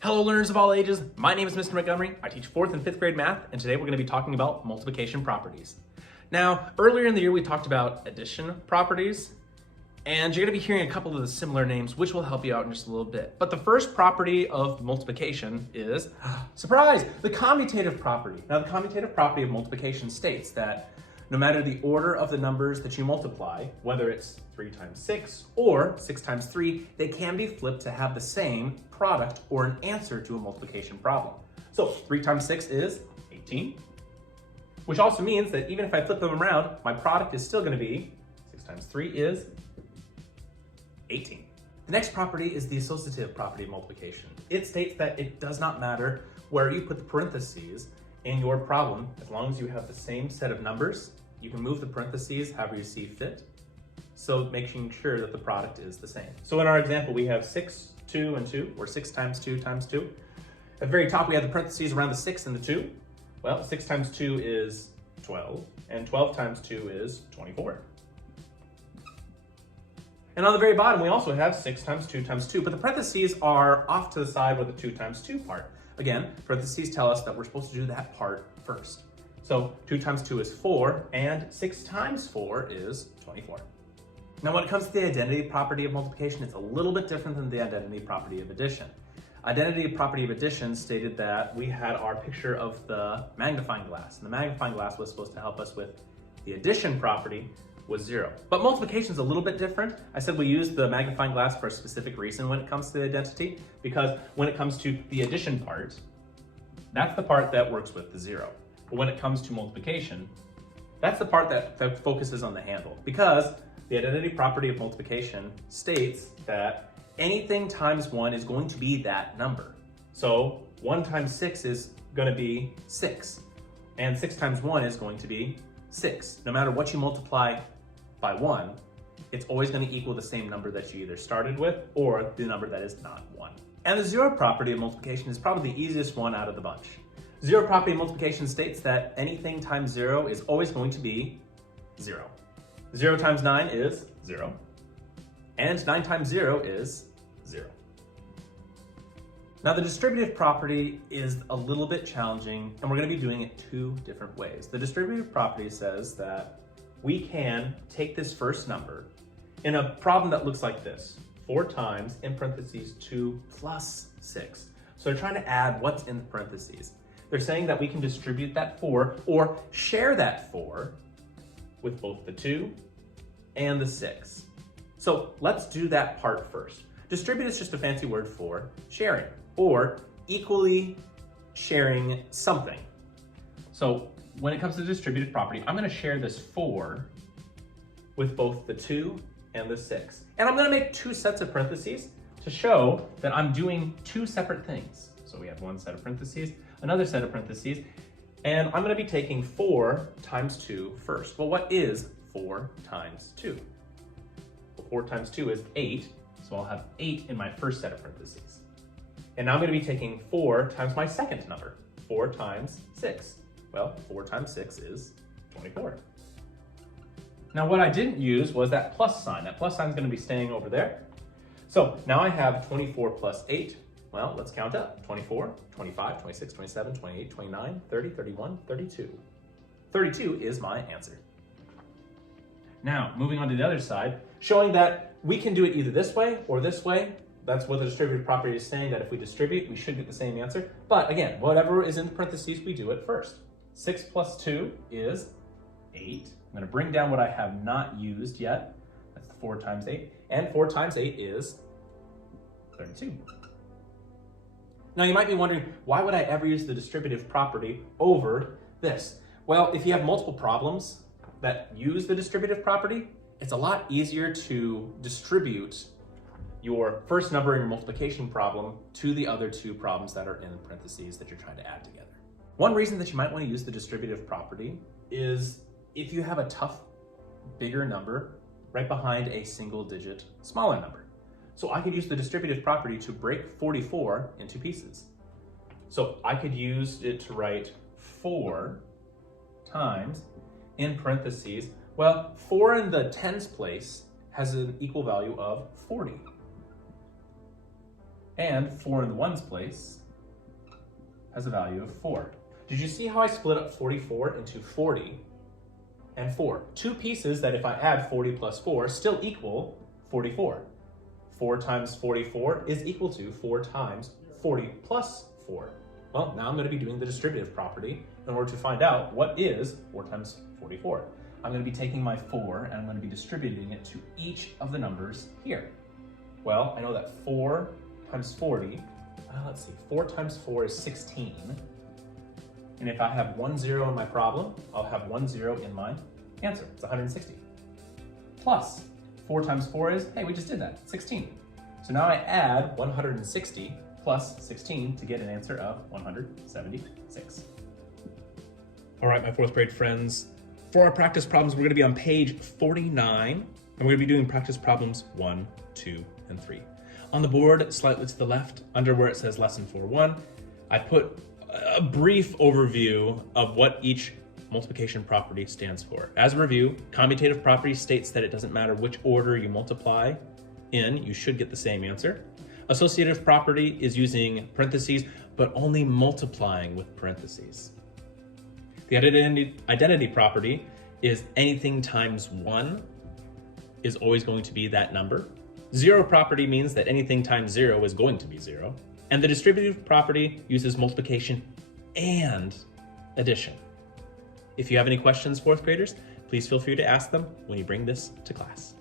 Hello learners of all ages, my name is Mr. Montgomery. I teach 4th and 5th grade math, and today we're going to be talking about multiplication properties. Now, earlier in the year we talked about addition properties, and you're going to be hearing a couple of the similar names, which will help you out in just a little bit. But the first property of multiplication is, surprise, the commutative property. Now, the commutative property of multiplication states that no matter the order of the numbers that you multiply, whether it's 3 times 6 or 6 times 3, they can be flipped to have the same product or an answer to a multiplication problem. So 3 times 6 is 18, which also means that even if I flip them around, my product is still going to be 6 times 3 is 18. The next property is the associative property of multiplication. It states that it does not matter where you put the parentheses in your problem, as long as you have the same set of numbers, you can move the parentheses however you see fit, so making sure that the product is the same. So in our example, we have 6, 2, and 2, or 6 times 2 times 2. At the very top, we have the parentheses around the 6 and the 2. Well, 6 times 2 is 12, and 12 times 2 is 24. And on the very bottom, we also have 6 times 2 times 2, but the parentheses are off to the side with the 2 times 2 part. Again, parentheses tell us that we're supposed to do that part first. So 2 times 2 is 4, and 6 times 4 is 24. Now, when it comes to the identity property of multiplication, it's a little bit different than the identity property of addition. Identity property of addition stated that we had our picture of the magnifying glass, and the magnifying glass was supposed to help us with the addition property was 0. But multiplication is a little bit different. I said we use the magnifying glass for a specific reason when it comes to the identity, because when it comes to the addition part, that's the part that works with the 0. But when it comes to multiplication, that's the part that focuses on the handle, because the identity property of multiplication states that anything times 1 is going to be that number. So 1 times 6 is going to be 6, and 6 times 1 is going to be 6. No matter what you multiply by 1, it's always going to equal the same number that you either started with or the number that is not 1. And the 0 property of multiplication is probably the easiest one out of the bunch. 0 property of multiplication states that anything times 0 is always going to be 0. 0 times 9 is 0, and 9 times 0 is 0. Now, the distributive property is a little bit challenging, and we're going to be doing it 2 different ways. The distributive property says that we can take this first number in a problem that looks like this: 4 times, in parentheses, 2 plus 6. So they're trying to add what's in the parentheses. They're saying that we can distribute that 4 or share that 4 with both the 2 and the 6. So let's do that part first. Distribute is just a fancy word for sharing, or equally sharing something. So when it comes to distributive property, I'm going to share this 4 with both the 2 and the 6. And I'm going to make 2 sets of parentheses to show that I'm doing 2 separate things. So we have 1 set of parentheses, another set of parentheses, and I'm going to be taking 4 times 2 first. Well, what is 4 times 2? Well, 4 times 2 is 8, so I'll have 8 in my first set of parentheses. And now I'm going to be taking 4 times my second number, 4 times 6. Well, 4 times 6 is 24. Now, what I didn't use was that plus sign. That plus sign is going to be staying over there. So now I have 24 plus 8. Well, let's count up. 24, 25, 26, 27, 28, 29, 30, 31, 32. 32 is my answer. Now, moving on to the other side, showing that we can do it either this way or this way. That's what the distributive property is saying, that if we distribute, we should get the same answer. But again, whatever is in the parentheses, we do it first. 6 plus 2 is 8. I'm going to bring down what I have not used yet. That's 4 times 8. And 4 times 8 is 32. Now, you might be wondering, why would I ever use the distributive property over this? Well, if you have multiple problems that use the distributive property, it's a lot easier to distribute your first number in your multiplication problem to the other 2 problems that are in the parentheses that you're trying to add together. One reason that you might want to use the distributive property is if you have a tough, bigger number right behind a single digit smaller number. So I could use the distributive property to break 44 into pieces. So I could use it to write 4 times, in parentheses, well, 4 in the tens place has an equal value of 40. And 4 in the ones place has a value of 4. Did you see how I split up 44 into 40 and 4? Two pieces that if I add 40 plus 4 still equal 44. 4 times 44 is equal to 4 times 40 plus 4. Well, now I'm going to be doing the distributive property in order to find out what is 4 times 44. I'm going to be taking my 4 and I'm going to be distributing it to each of the numbers here. Well, I know that 4 times 40, let's see, 4 times 4 is 16. And if I have 1 0 in my problem, I'll have 1 0 in my answer. It's 160. Plus, 4 times 4 is, hey, we just did that, 16. So now I add 160 plus 16 to get an answer of 176. All right, my fourth grade friends, for our practice problems, we're gonna be on page 49, and we're gonna be doing practice problems 1, 2, and 3. On the board, slightly to the left, under where it says lesson 4.1, I put a brief overview of what each multiplication property stands for. As a review, commutative property states that it doesn't matter which order you multiply in, you should get the same answer. Associative property is using parentheses, but only multiplying with parentheses. The identity property is anything times 1 is always going to be that number. Zero property means that anything times 0 is going to be 0. And the distributive property uses multiplication and addition. If you have any questions, fourth graders, please feel free to ask them when you bring this to class.